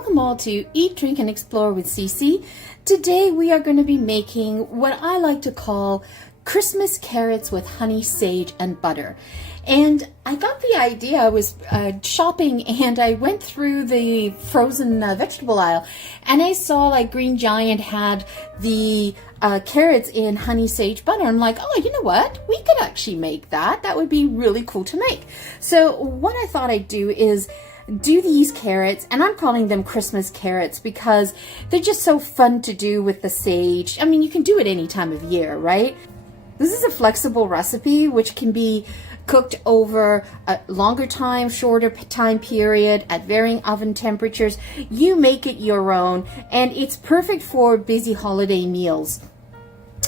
welcome all to Eat, Drink, and Explore with Cece. Today we are going to be making what I like to call Christmas carrots with honey, sage, and butter. And I got the idea, I was shopping and I went through the frozen vegetable aisle and I saw like Green Giant had the carrots in honey, sage, butter. I'm like, oh, you know what? We could actually make that. That would be really cool to make. So what I thought I'd do is do these carrots, and I'm calling them Christmas carrots because they're just so fun to do with the sage. I mean, you can do it any time of year, right? This is a flexible recipe which can be cooked over a longer time, shorter time period, at varying oven temperatures. You make it your own, and it's perfect for busy holiday meals.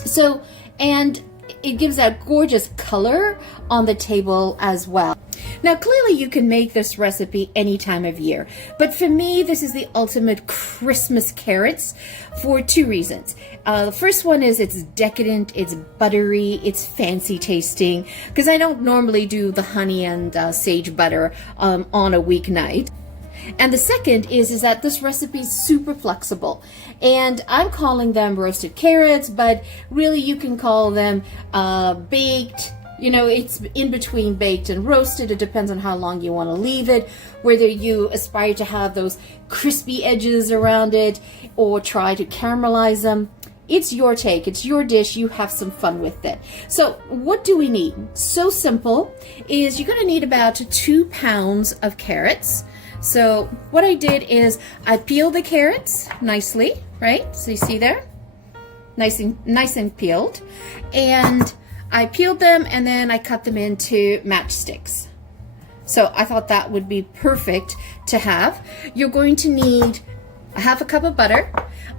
So, and it gives that gorgeous color on the table as well. Now, clearly you can make this recipe any time of year, but for me, this is the ultimate Christmas carrots for two reasons. The first one is it's decadent, it's buttery, it's fancy tasting, because I don't normally do the honey and sage butter on a weeknight. And the second is that this recipe is super flexible, and I'm calling them roasted carrots, but really you can call them baked. You know, it's in between baked and roasted. It depends on how long you want to leave it, whether you aspire to have those crispy edges around it or try to caramelize them. It's your take, it's your dish, you have some fun with it. So what do we need? So simple is you're gonna need about 2 pounds of carrots. So what I did is I peeled the carrots nicely, right? So you see there, nice and peeled. And I peeled them and then I cut them into matchsticks. So I thought that would be perfect to have. You're going to need a half a cup of butter.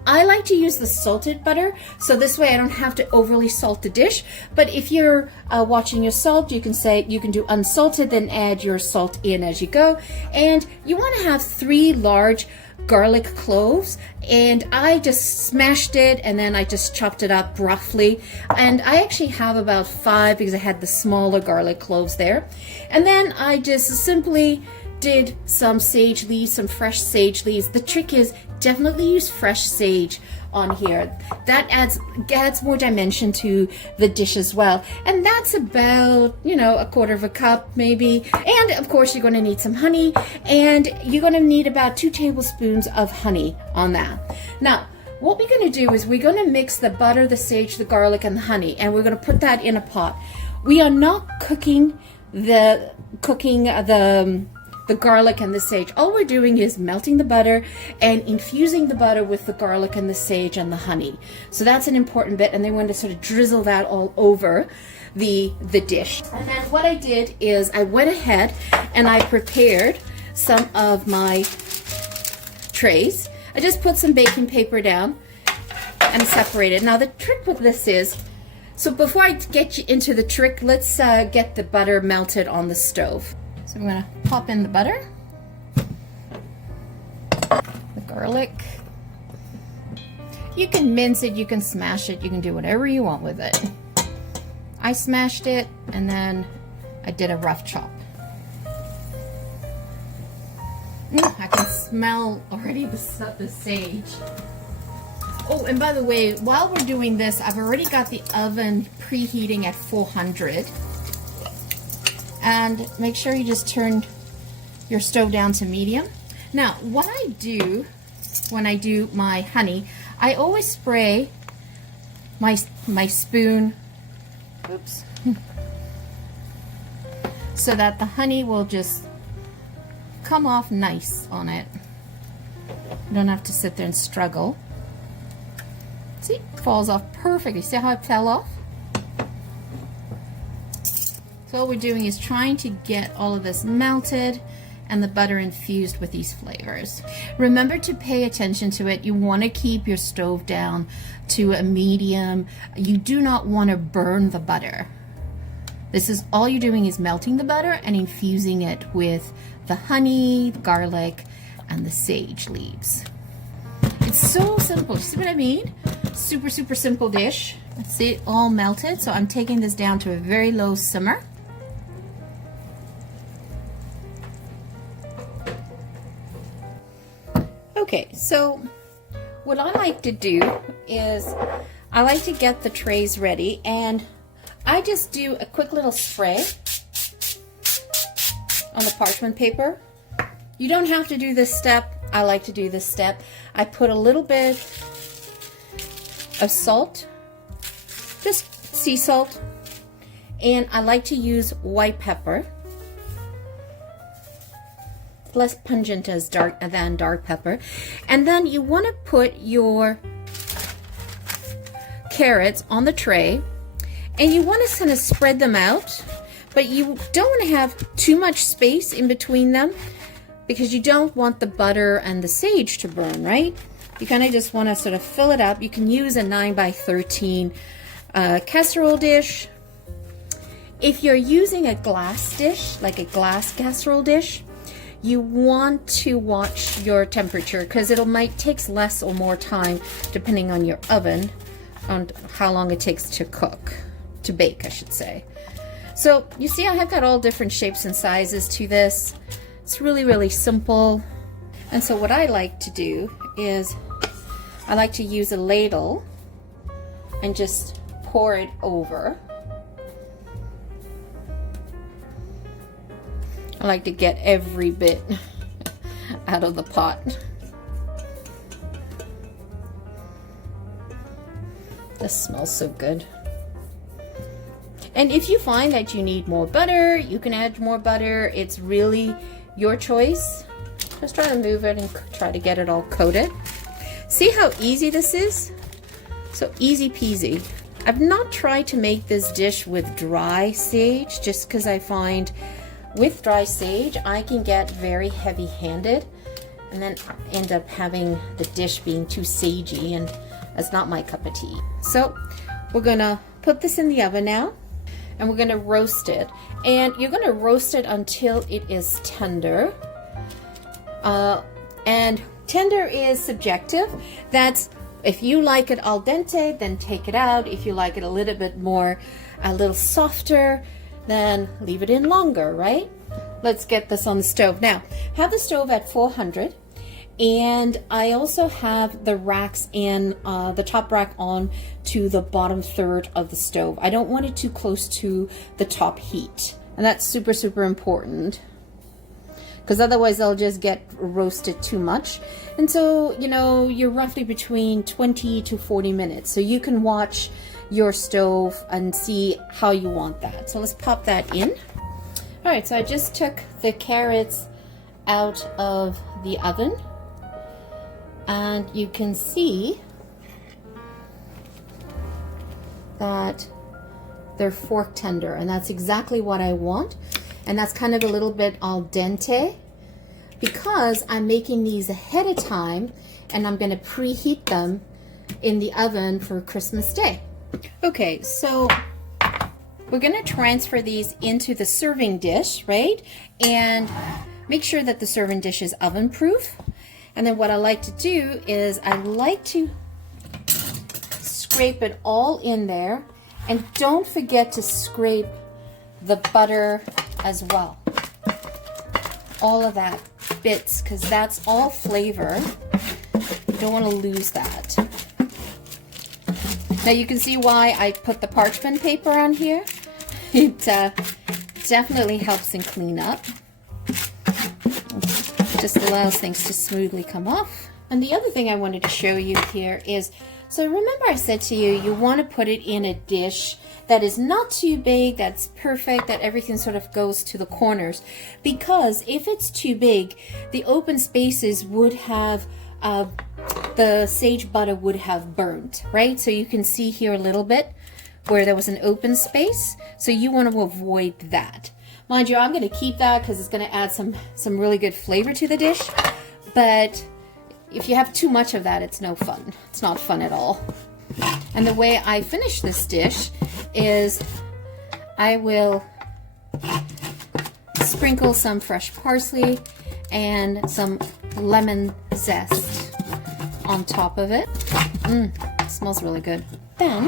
I like to use the salted butter, so this way I don't have to overly salt the dish. But if you're watching your salt, you can do unsalted, then add your salt in as you go. And you want to have 3 large garlic cloves, and I just smashed it and then I just chopped it up roughly, and I actually have about 5 because I had the smaller garlic cloves there. And then I just simply did some sage leaves, some fresh sage leaves. The trick is definitely use fresh sage on here. That adds more dimension to the dish as well. And that's about, you know, a quarter of a cup maybe. And of course you're going to need some honey, and you're going to need about 2 tablespoons of honey on that. Now, what we're going to do is we're going to mix the butter, the sage, the garlic, and the honey, and we're going to put that in a pot. We are not cooking the garlic and the sage. All we're doing is melting the butter and infusing the butter with the garlic and the sage and the honey. So that's an important bit, and then we're going to sort of drizzle that all over the dish. And then what I did is I went ahead and I prepared some of my trays. I just put some baking paper down and separated. Now the trick with this is, so before I get you into the trick, let's get the butter melted on the stove. So I'm going to pop in the butter, the garlic. You can mince it, you can smash it, you can do whatever you want with it. I smashed it and then I did a rough chop. I can smell already the sage. Oh, and by the way, while we're doing this, I've already got the oven preheating at 400. And make sure you just turn your stove down to medium. Now, what I do when I do my honey, I always spray my spoon, oops, so that the honey will just come off nice on it. You don't have to sit there and struggle. See, it falls off perfectly. See how it fell off? So all we're doing is trying to get all of this melted and the butter infused with these flavors. Remember to pay attention to it. You want to keep your stove down to a medium. You do not want to burn the butter. This is all you're doing is melting the butter and infusing it with the honey, the garlic, and the sage leaves. It's so simple. You see what I mean? Super, super simple dish. Let's see, all melted. So I'm taking this down to a very low simmer. Okay, so what I like to do is I like to get the trays ready, and I just do a quick little spray on the parchment paper. You don't have to do this step. I like to do this step. I put a little bit of salt, just sea salt, and I like to use white pepper. Less pungent as than dark pepper. And then you want to put your carrots on the tray, and you want to kind of spread them out, but you don't want to have too much space in between them because you don't want the butter and the sage to burn, right? You kind of just want to sort of fill it up. You can use a 9x13 casserole dish. If you're using a glass dish, like a glass casserole dish, you want to watch your temperature because it might take less or more time depending on your oven, on how long it takes to cook, to bake, I should say. So you see I have got all different shapes and sizes to this. It's really, really simple. And so what I like to do is I like to use a ladle and just pour it over. I like to get every bit out of the pot. This smells so good. And if you find that you need more butter, you can add more butter. It's really your choice. Just try to move it and try to get it all coated. See how easy this is? So easy peasy. I've not tried to make this dish with dry sage just because I find with dry sage, I can get very heavy-handed and then end up having the dish being too sagey, and that's not my cup of tea. So we're gonna put this in the oven now, and we're gonna roast it. And you're gonna roast it until it is tender. And tender is subjective. That's if you like it al dente, then take it out. If you like it a little bit more, a little softer, then leave it in longer, right? Let's get this on the stove. Now, have the stove at 400, and I also have the racks in the top rack on to the bottom third of the stove. I don't want it too close to the top heat, and that's super, super important because otherwise they'll just get roasted too much. And so, you know, you're roughly between 20 to 40 minutes. So you can watch your stove and see how you want that. So let's pop that in. All right, so I just took the carrots out of the oven, and you can see that they're fork tender, and that's exactly what I want. And that's kind of a little bit al dente because I'm making these ahead of time, and I'm gonna preheat them in the oven for Christmas Day. Okay, so we're gonna transfer these into the serving dish, right? And make sure that the serving dish is oven proof. And then what I like to do is I like to scrape it all in there, and don't forget to scrape the butter as well. All of that bits, because that's all flavor. You don't want to lose that. Now you can see why I put the parchment paper on here. It definitely helps in clean up. Just allows things to smoothly come off. And the other thing I wanted to show you here is, so remember I said to you, you want to put it in a dish that is not too big, that's perfect, that everything sort of goes to the corners. Because if it's too big, the open spaces would have, the sage butter would have burnt, right? So you can see here a little bit where there was an open space. So you want to avoid that. Mind you, I'm going to keep that because it's going to add some really good flavor to the dish. But if you have too much of that, it's no fun. It's not fun at all. And the way I finish this dish is I will sprinkle some fresh parsley and some lemon zest on top of it. It smells really good. Then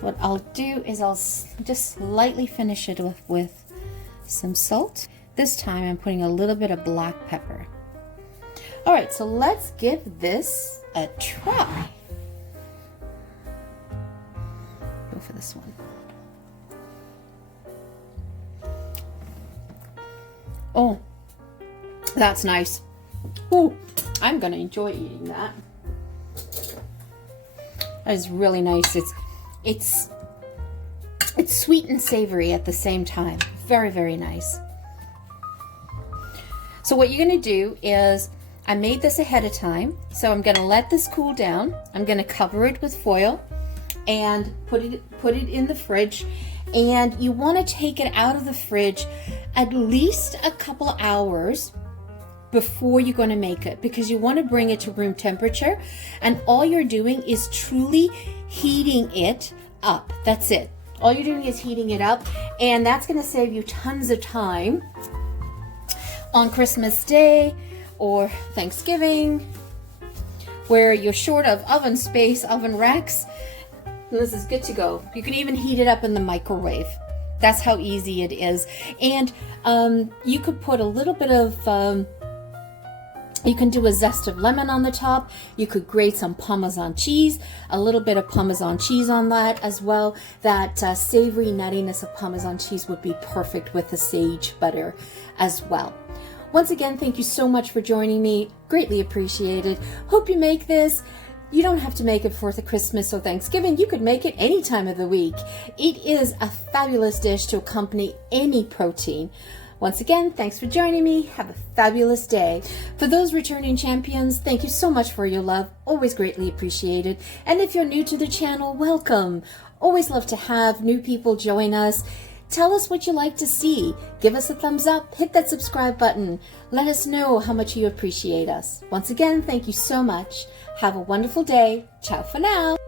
what I'll do is I'll just lightly finish it with some salt. This time I'm putting a little bit of black pepper. All right, so let's give this a try. Go for this one. Oh, that's nice. Oh, I'm gonna enjoy eating that. That is really nice. It's sweet and savory at the same time. Very, very nice. So what you're gonna do is, I made this ahead of time, so I'm gonna let this cool down. I'm gonna cover it with foil and put it in the fridge. And you wanna take it out of the fridge at least a couple hours before you're going to make it, because you want to bring it to room temperature, and all you're doing is truly heating it up. That's it. All you're doing is heating it up, and that's going to save you tons of time on Christmas Day or Thanksgiving, where you're short of oven space, oven racks. This is good to go. You can even heat it up in the microwave. That's how easy it is. And you could put a little bit of you can do a zest of lemon on the top. You could grate some Parmesan cheese, a little bit of Parmesan cheese on that as well. That savory nuttiness of Parmesan cheese would be perfect with the sage butter as well. Once again, thank you so much for joining me. Greatly appreciated. Hope you make this. You don't have to make it for the Christmas or Thanksgiving. You could make it any time of the week. It is a fabulous dish to accompany any protein. Once again, thanks for joining me. Have a fabulous day. For those returning champions, thank you so much for your love. Always greatly appreciated. And if you're new to the channel, welcome. Always love to have new people join us. Tell us what you like to see. Give us a thumbs up. Hit that subscribe button. Let us know how much you appreciate us. Once again, thank you so much. Have a wonderful day. Ciao for now.